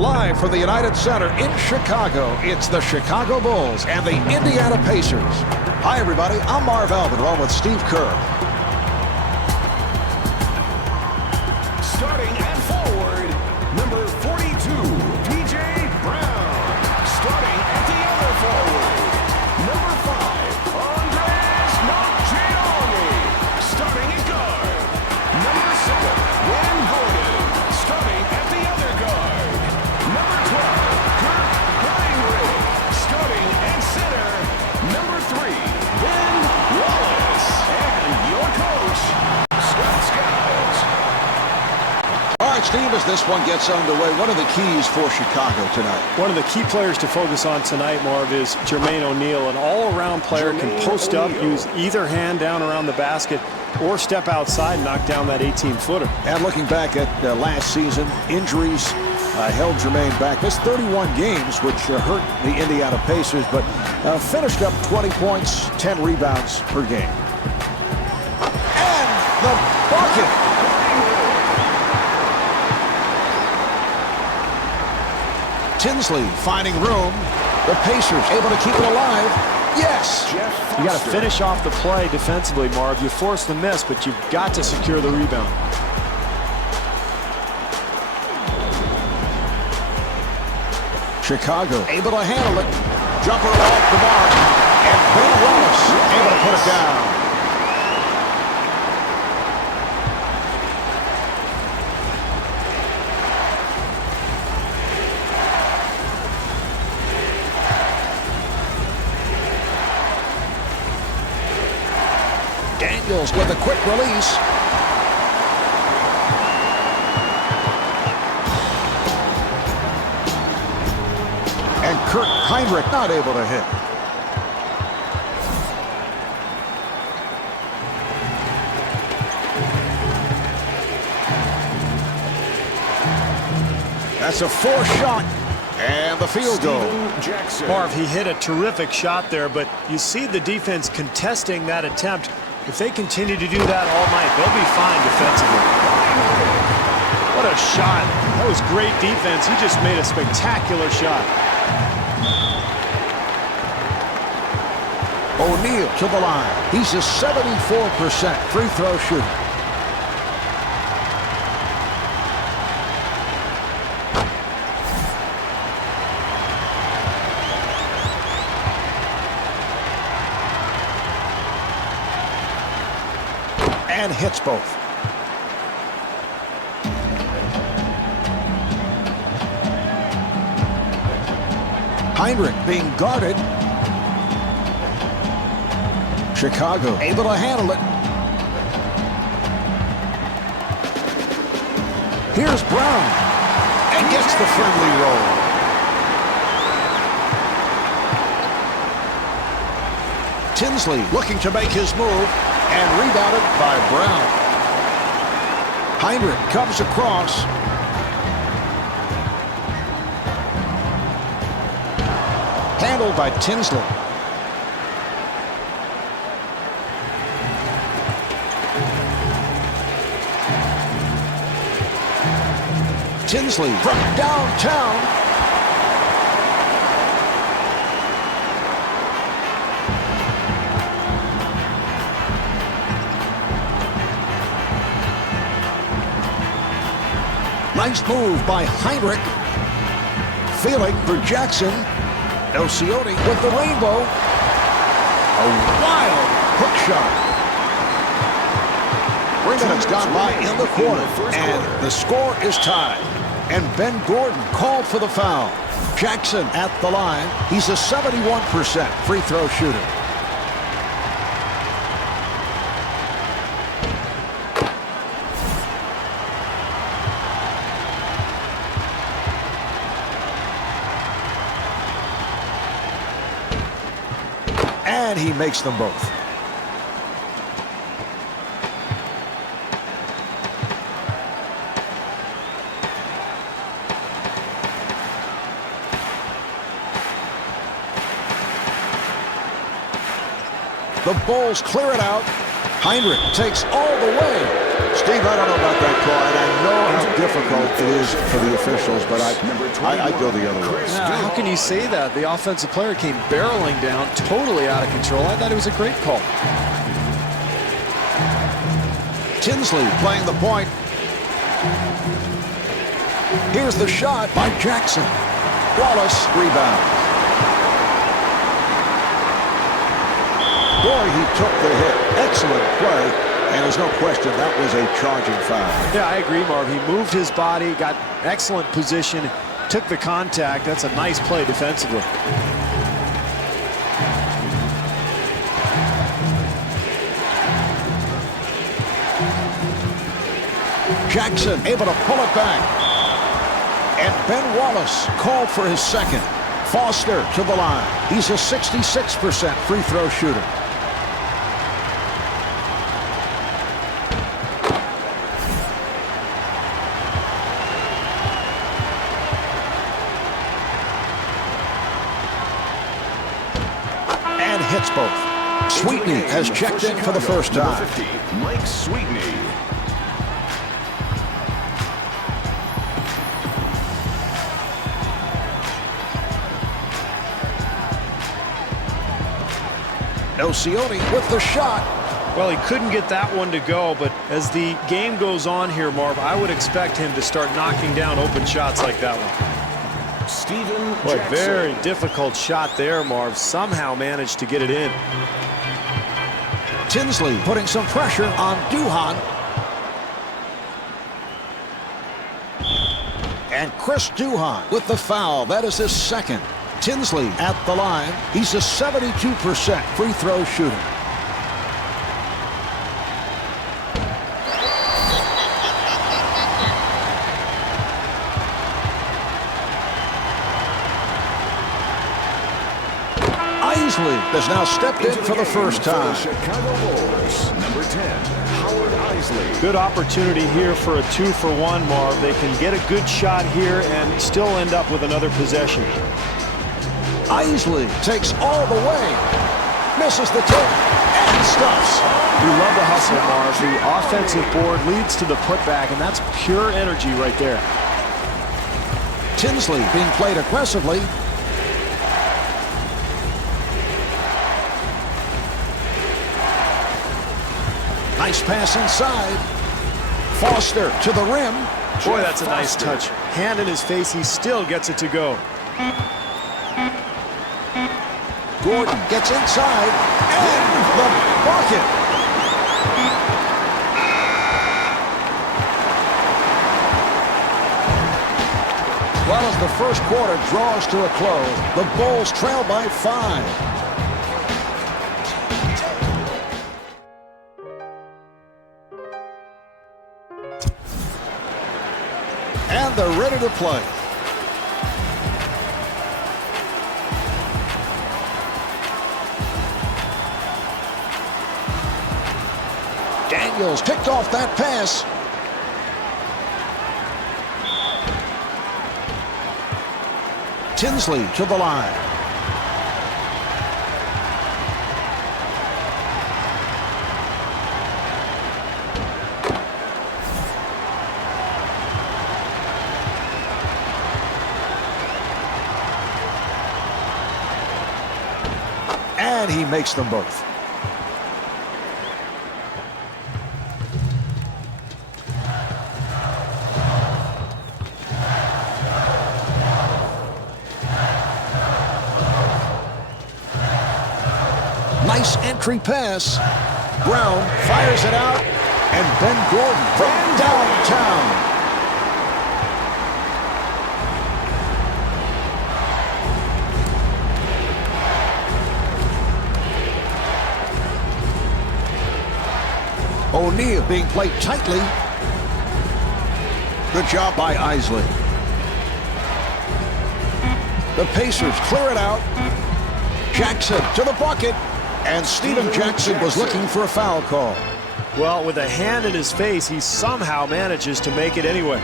Live from the United Center in Chicago, it's the Chicago Bulls and the Indiana Pacers. Hi, everybody. I'm Marv Albin, along with Steve Kerr. Starting at forward, number 42, P.J. Brown. Starting at the other forward, number 5, Andres Nocioni. Starting at guard, number 7, Wayne Gordon. Starting at the other guard, number 12, Kirk Heinrich. Starting at center, number 3, Ben Wallace. And your coach, Scott Skiles. All right, Steve, as this one gets underway, what are the keys for Chicago tonight? One of the key players to focus on tonight, Marv, is Jermaine O'Neal. An all-around player, can post up, use either hand down around the basket, or step outside and knock down that 18-footer. And looking back at last season, injuries held Jermaine back. Missed 31 games, which hurt the Indiana Pacers, but finished up 20 points, 10 rebounds per game. And the bucket! Tinsley finding room. The Pacers able to keep it alive. Yes! You got to finish off the play defensively, Marv. You force the miss, but you've got to secure the rebound. Chicago able to handle it. Jumper off the mark. And Ben Wallace able to put it down. Daniels with a quick release. And Kirk Heinrich not able to hit. That's a forced shot. And the field goal. Marv, he hit a terrific shot there, but you see the defense contesting that attempt. If they continue to do that all night, they'll be fine defensively. What a shot. That was great defense. He just made a spectacular shot. O'Neal to the line. He's a 74% free throw shooter. And hits both. Heinrich being guarded. Chicago able to handle it. Here's Brown. And gets the friendly roll. Tinsley looking to make his move. And rebounded by Brown. Heinrich comes across. Handled by Tinsley. Tinsley from downtown. Nice move by Heinrich. Feeling for Jackson. Nocioni with the rainbow. A wild hook shot. 3 minutes gone by in the quarter. And the score is tied. And Ben Gordon called for the foul. Jackson at the line. He's a 71% free throw shooter. And he makes them both. The Bulls clear it out. Heinrich takes all the way. Steve, I don't know about that call, and I know how difficult it is for the officials, but I go the other way. Yeah, how can you say that? The offensive player came barreling down, totally out of control. I thought it was a great call. Tinsley playing the point. Here's the shot by Jackson. Wallace rebounds. Boy, he took the hit. Excellent play. And there's no question that was a charging foul. Yeah, I agree, Marv. He moved his body, got excellent position, took the contact. That's a nice play defensively. Jackson able to pull it back. And Ben Wallace called for his second. Foster to the line. He's a 66% free throw shooter. And hits both. Sweetney has checked in for the first time. 50, Mike Sweetney. Nocioni with the shot. Well, he couldn't get that one to go, but as the game goes on here, Marv, I would expect him to start knocking down open shots like that one. Steven Boy, Jackson. very difficult shot there, Marv. Somehow managed to get it in. Tinsley putting some pressure on Duhan. And Chris Duhan with the foul. That is his second. Tinsley at the line. He's a 72% free throw shooter. Isley has now stepped in for the first time. Chicago Bulls, number 10, Howard Isley. Good opportunity here for a 2-for-1, Marv. They can get a good shot here and still end up with another possession. Isley takes all the way. Misses the tip and stuffs. We love the hustle, Marv. The offensive board leads to the putback, and that's pure energy right there. Tinsley being played aggressively. Nice pass inside. Foster to the rim. Boy, that's a nice touch. Hand in his face, he still gets it to go. Gordon gets inside, and the bucket. Well, as the first quarter draws to a close, the Bulls trail by 5. And they're ready to play. Daniels picked off that pass. Tinsley to the line. And he makes them both. Nice entry pass. Brown fires it out, and Ben Gordon from downtown. O'Neal being played tightly. Good job by Isley. The Pacers clear it out. Jackson to the bucket. And Steven Jackson was looking for a foul call. Well, with a hand in his face, he somehow manages to make it anyway.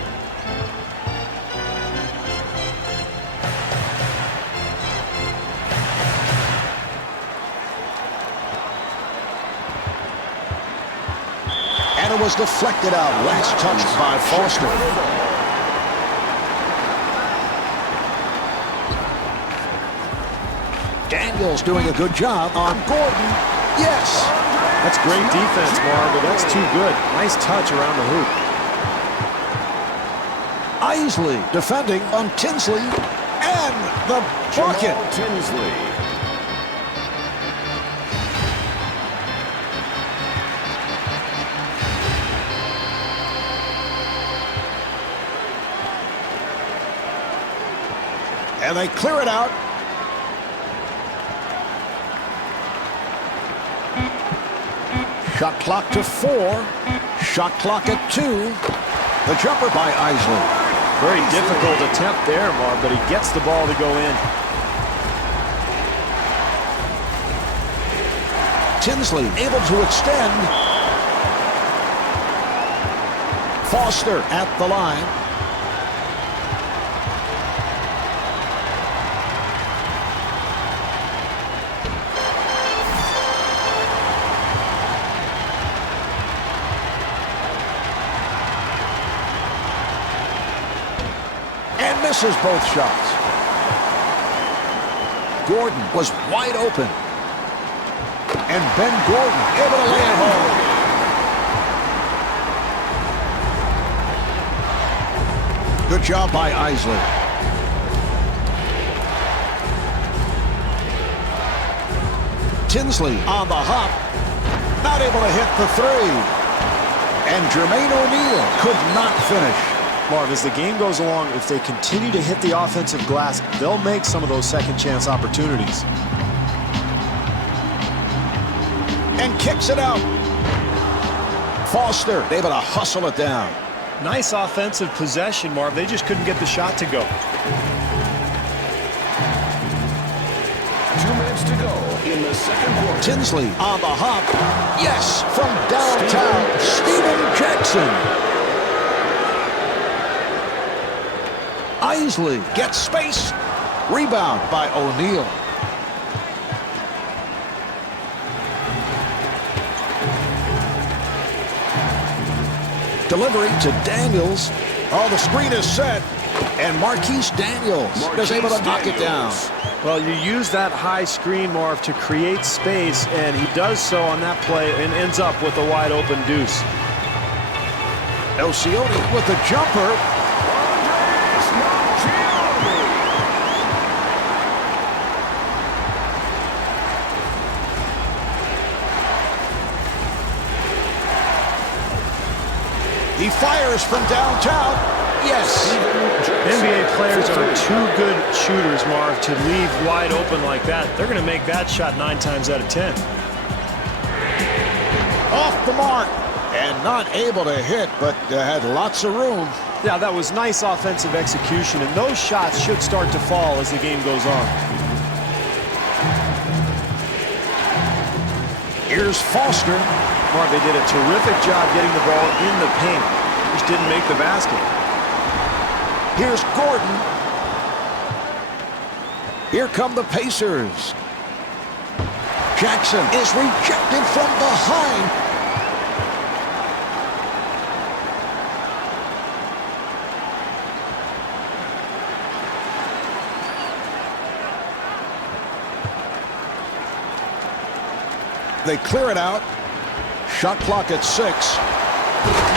was deflected out. Last touched by Foster. Daniels doing a good job on Gordon. Yes. That's great defense, Marv, but that's too good. Nice touch around the hoop. Isley defending on Tinsley. And the bucket. Tinsley. And they clear it out. Shot clock to 4. Shot clock at 2. The jumper by Isley. Very difficult attempt there, Marv, but he gets the ball to go in. Tinsley able to extend. Foster at the line. And misses both shots. Gordon was wide open. And Ben Gordon able to lay it home. Good job by Isley. Tinsley on the hop. Not able to hit the 3. And Jermaine O'Neal could not finish. Marv, as the game goes along, if they continue to hit the offensive glass, they'll make some of those second chance opportunities. And kicks it out. Foster able to hustle it down. Nice offensive possession, Marv. They just couldn't get the shot to go. 2 minutes to go in the second quarter. Tinsley on the hop. Yes, from downtown, Steven Jackson. Isley gets space. Rebound by O'Neal. Delivery to Daniels. Oh, the screen is set. And Marquise Daniels is able to knock it down. Well, you use that high screen, Marv, to create space, and he does so on that play and ends up with a wide open deuce. Elcioni with the jumper. He fires from downtown. Yes. NBA players are too good shooters, Marv, to leave wide open like that. They're going to make that shot 9 times out of 10. Off the mark. And not able to hit, but had lots of room. Yeah, that was nice offensive execution, and those shots should start to fall as the game goes on. Here's Foster. Marv, they did a terrific job getting the ball in the paint. Just didn't make the basket. Here's Gordon. Here come the Pacers. Jackson is rejected from behind. They clear it out. Shot clock at 6.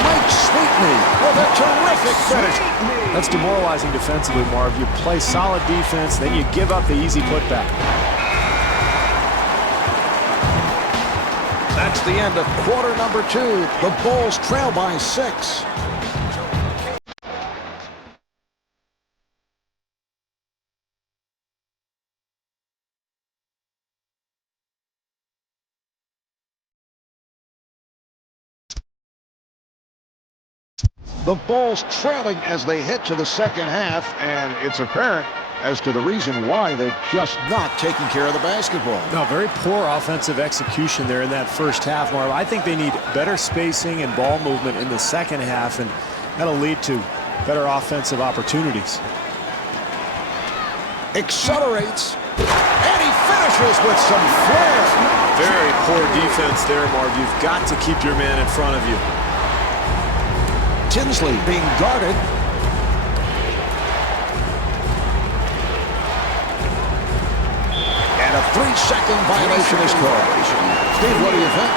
Mike Sweetney with a terrific finish. That's demoralizing defensively, Marv. You play solid defense, then you give up the easy putback. That's the end of quarter number 2. The Bulls trail by 6. The Bulls trailing as they head to the second half, and it's apparent as to the reason why they're just not taking care of the basketball. No, very poor offensive execution there in that first half, Marv. I think they need better spacing and ball movement in the second half, and that'll lead to better offensive opportunities. Accelerates, and he finishes with some flair. Very poor defense there, Marv. You've got to keep your man in front of you. Tinsley being guarded. And a 3-second violation is called. Steve, what do you think?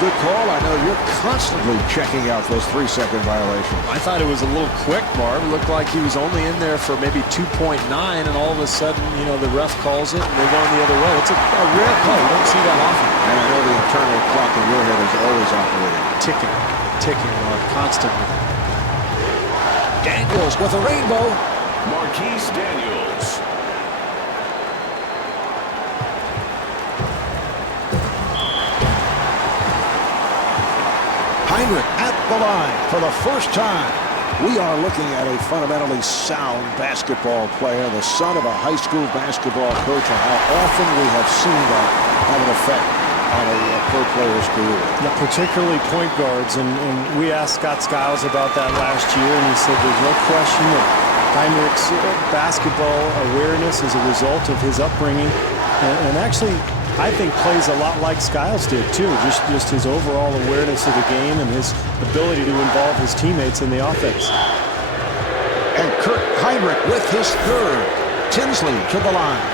Good call. I know you're constantly checking out those 3-second violations. I thought it was a little quick, Marv. It looked like he was only in there for maybe 2.9, and all of a sudden, the ref calls it, and they're going the other way. It's a rare play. You don't see that often. And I know the internal clock in your head is always operating. Ticking, Marv, constantly. Daniels with a rainbow. Marquise Daniels. Heinrich at the line for the first time. We are looking at a fundamentally sound basketball player, the son of a high school basketball coach, and how often we have seen that have an effect on a pro player's career. Yeah, particularly point guards, and we asked Scott Skiles about that last year, and he said there's no question that Heinrich's basketball awareness is a result of his upbringing, and actually I think plays a lot like Skiles did too, just his overall awareness of the game and his ability to involve his teammates in the offense. And Kurt Heinrich with his third. Tinsley to the line.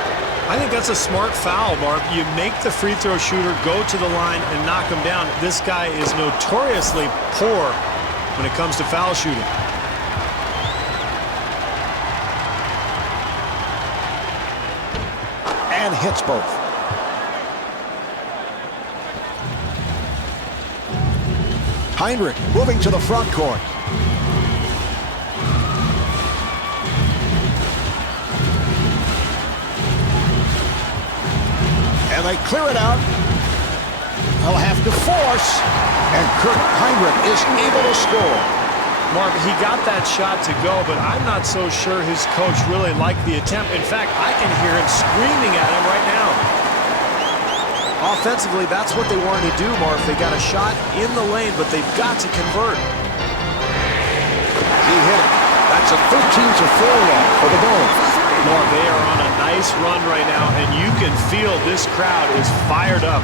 I think that's a smart foul, Marv. You make the free throw shooter go to the line and knock him down. This guy is notoriously poor when it comes to foul shooting. And hits both. Heinrich moving to the front court. And they clear it out. They'll have to force. And Kurt Heinrich is able to score. Marv, he got that shot to go, but I'm not so sure his coach really liked the attempt. In fact, I can hear him screaming at him right now. Offensively, that's what they wanted to do, Marv. They got a shot in the lane, but they've got to convert. He hit it. That's a 13-4 run for the Bulls. Marv, they are on a nice run right now, and you can feel this crowd is fired up.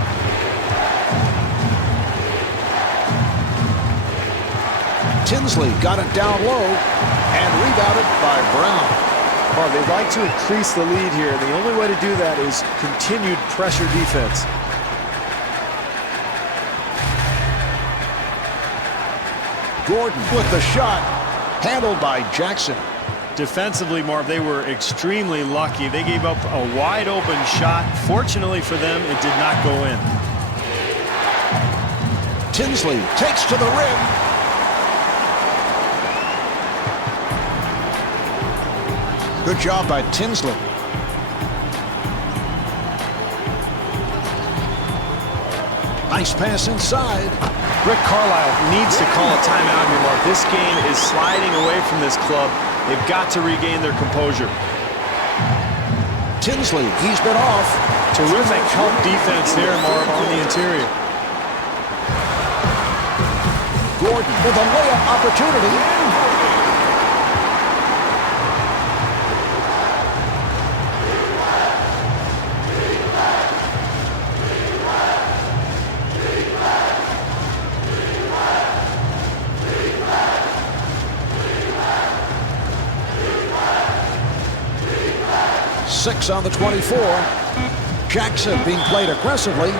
Tinsley got it down low and rebounded by Brown. Marv, they'd like to increase the lead here, and the only way to do that is continued pressure defense. Gordon with the shot, handled by Jackson. Defensively, Marv, they were extremely lucky. They gave up a wide-open shot. Fortunately for them, it did not go in. Tinsley takes to the rim. Good job by Tinsley. Nice pass inside. Rick Carlisle needs to call a timeout here, Mark. This game is sliding away from this club. They've got to regain their composure. Tinsley, he's been off. Terrific help defense there, Marv, on the interior. Gordon with a layup opportunity. Six on the 24. Jackson being played aggressively.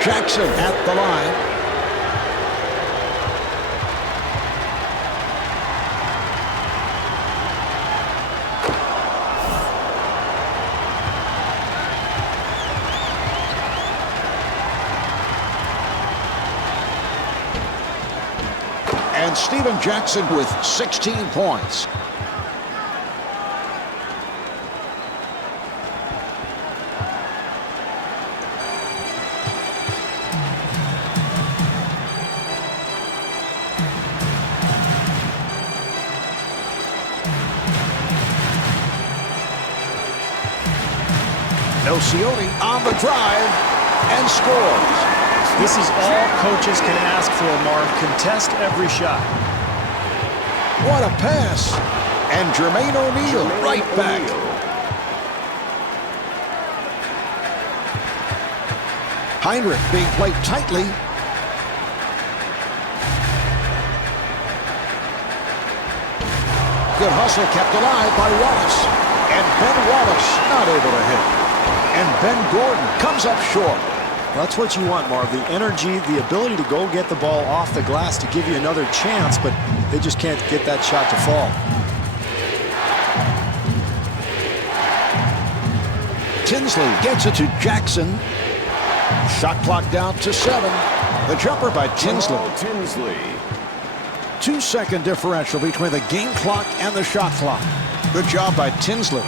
Jackson at the line. And Steven Jackson with 16 points. Nocioni on the drive and scores. This is all coaches can ask for, Marv. Contest every shot. What a pass. And Jermaine O'Neal right back. Heinrich being played tightly. Good hustle kept alive by Wallace. And Ben Wallace not able to hit. And Ben Gordon comes up short. That's what you want, Marv. The energy, the ability to go get the ball off the glass to give you another chance, but they just can't get that shot to fall. Tinsley gets it to Jackson. Shot clock down to 7. The jumper by Tinsley. 2-second differential between the game clock and the shot clock. Good job by Tinsley.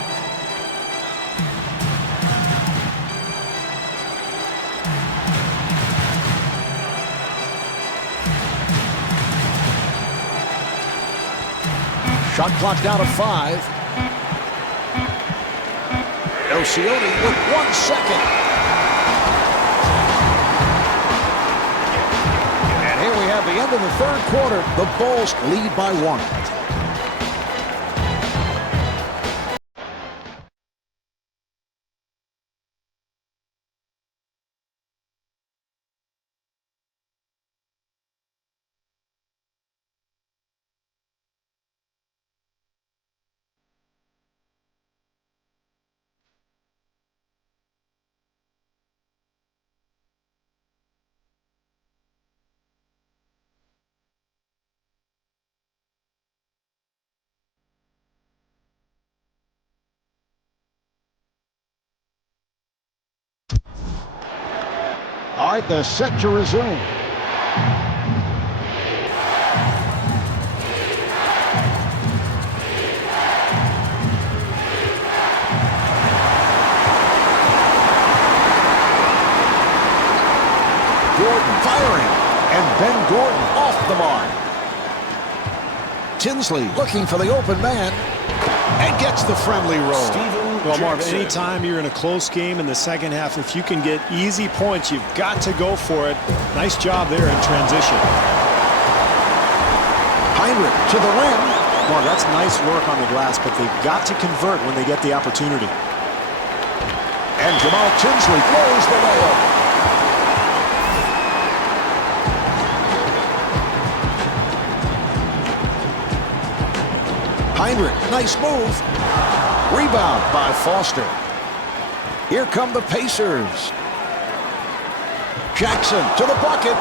Shot clock down to 5. Ocioni with 1 second. And here we have the end of the third quarter. The Bulls lead by 1. All right, they're set to resume. Gordon firing, and Ben Gordon off the mark. Tinsley looking for the open man, and gets the friendly roll. Well, Marv, anytime you're in a close game in the second half, if you can get easy points, you've got to go for it. Nice job there in transition. Heinrich to the rim. Well, that's nice work on the glass, but they've got to convert when they get the opportunity. And Jamal Tinsley blows the layup. Heinrich, nice move. Rebound by Foster. Here come the Pacers. Jackson to the bucket.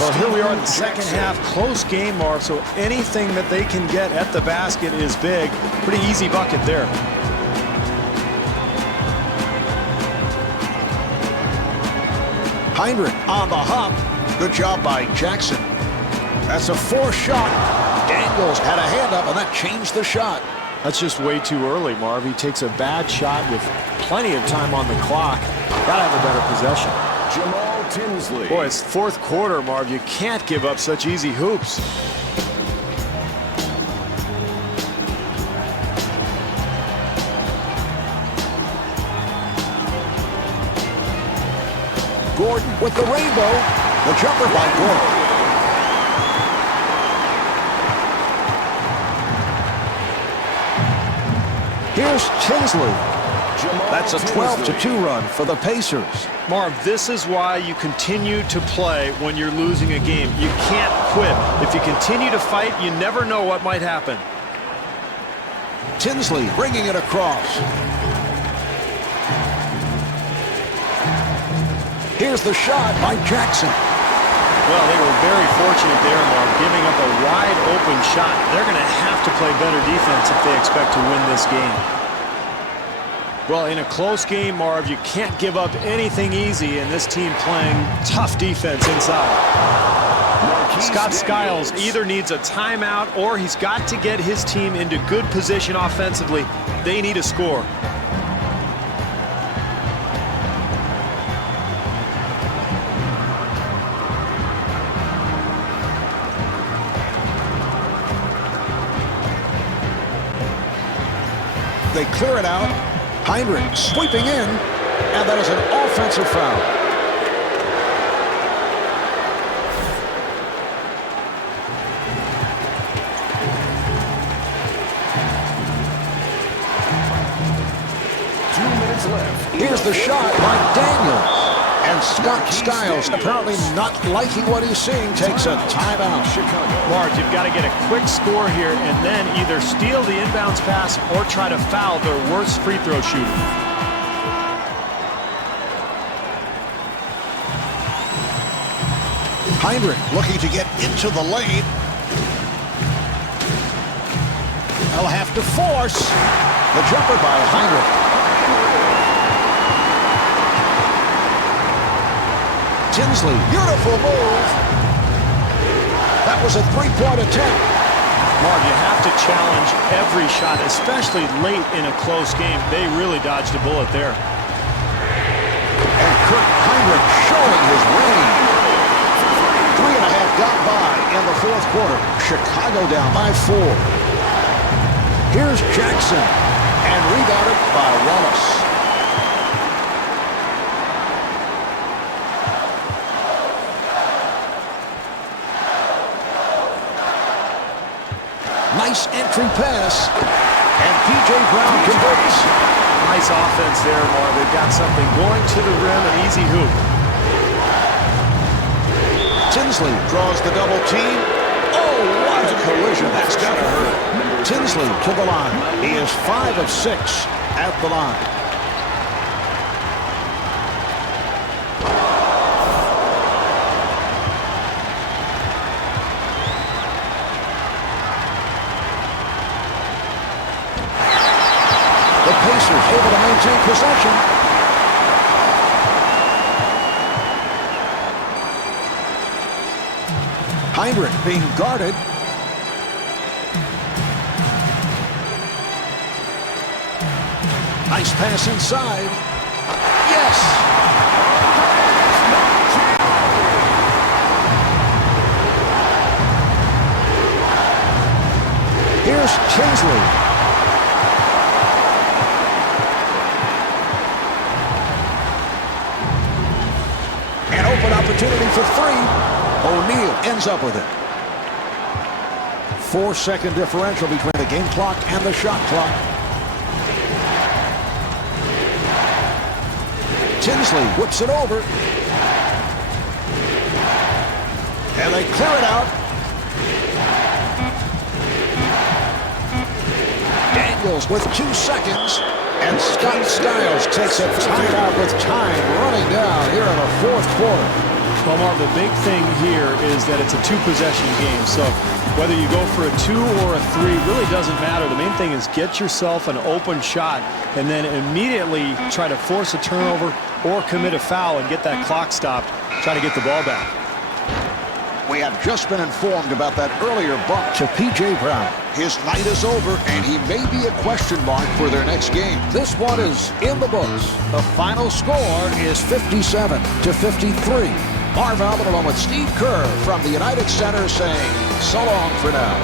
Well, here we are in the second half. Close game, Marv, so anything that they can get at the basket is big. Pretty easy bucket there. Heinrich on the hop. Good job by Jackson. That's a 4 shot. Daniels had a hand up, and that changed the shot. That's just way too early, Marv. He takes a bad shot with plenty of time on the clock. Gotta have a better possession. Jamal Tinsley. Boy, it's fourth quarter, Marv. You can't give up such easy hoops. Gordon with the rainbow. The jumper by Gordon. Here's Tinsley. That's a 12-2 run for the Pacers. Marv, this is why you continue to play when you're losing a game. You can't quit. If you continue to fight, you never know what might happen. Tinsley bringing it across. Here's the shot by Jackson. Well, they were very fortunate there, Marv, giving up a wide-open shot. They're going to have to play better defense if they expect to win this game. Well, in a close game, Marv, you can't give up anything easy, and this team playing tough defense inside. Scott Skiles either needs a timeout or he's got to get his team into good position offensively. They need a score. They clear it out. Heinrich sweeping in, and that is an offensive foul. Here's the shot by Daniels. And Scott Skiles, apparently not liking what he's seeing, takes a timeout. Mark, you've got to get a quick score here and then either steal the inbounds pass or try to foul their worst free throw shooter. Heinrich looking to get into the lane. They'll have to force the jumper by Heinrich. Tinsley, beautiful move. That was a three-point attempt. Mark, you have to challenge every shot, especially late in a close game. They really dodged a bullet there. And Kurt Heinrich showing his range. 3.5 got by in the fourth quarter. Chicago down by 4. Here's Jackson, and rebounded by Wallace. Nice entry pass, and P.J. Brown converts. Nice offense there, Mark. They've got something going to the rim, an easy hoop. Tinsley draws the double team. Oh, what a collision. That's got to hurt. Tinsley to the line. He is 5 of 6 at the line. The Pacers able to maintain possession. Heinrich being guarded. Nice pass inside. Yes! Here's Tinsley. An open opportunity for 3. O'Neal ends up with it. 4-second differential between the game clock and the shot clock. Tinsley whips it over. And they clear it out. Daniels with 2 seconds. And Scott Skiles takes a timeout with time running down here in the fourth quarter. Well, Mark, the big thing here is that it's a 2-possession game. So whether you go for a 2 or a 3 really doesn't matter. The main thing is get yourself an open shot and then immediately try to force a turnover or commit a foul and get that clock stopped. Try to get the ball back. We have just been informed about that earlier bump to P.J. Brown. His night is over, and he may be a question mark for their next game. This one is in the books. The final score is 57-53. Marv Albert along with Steve Kerr from the United Center saying so long for now.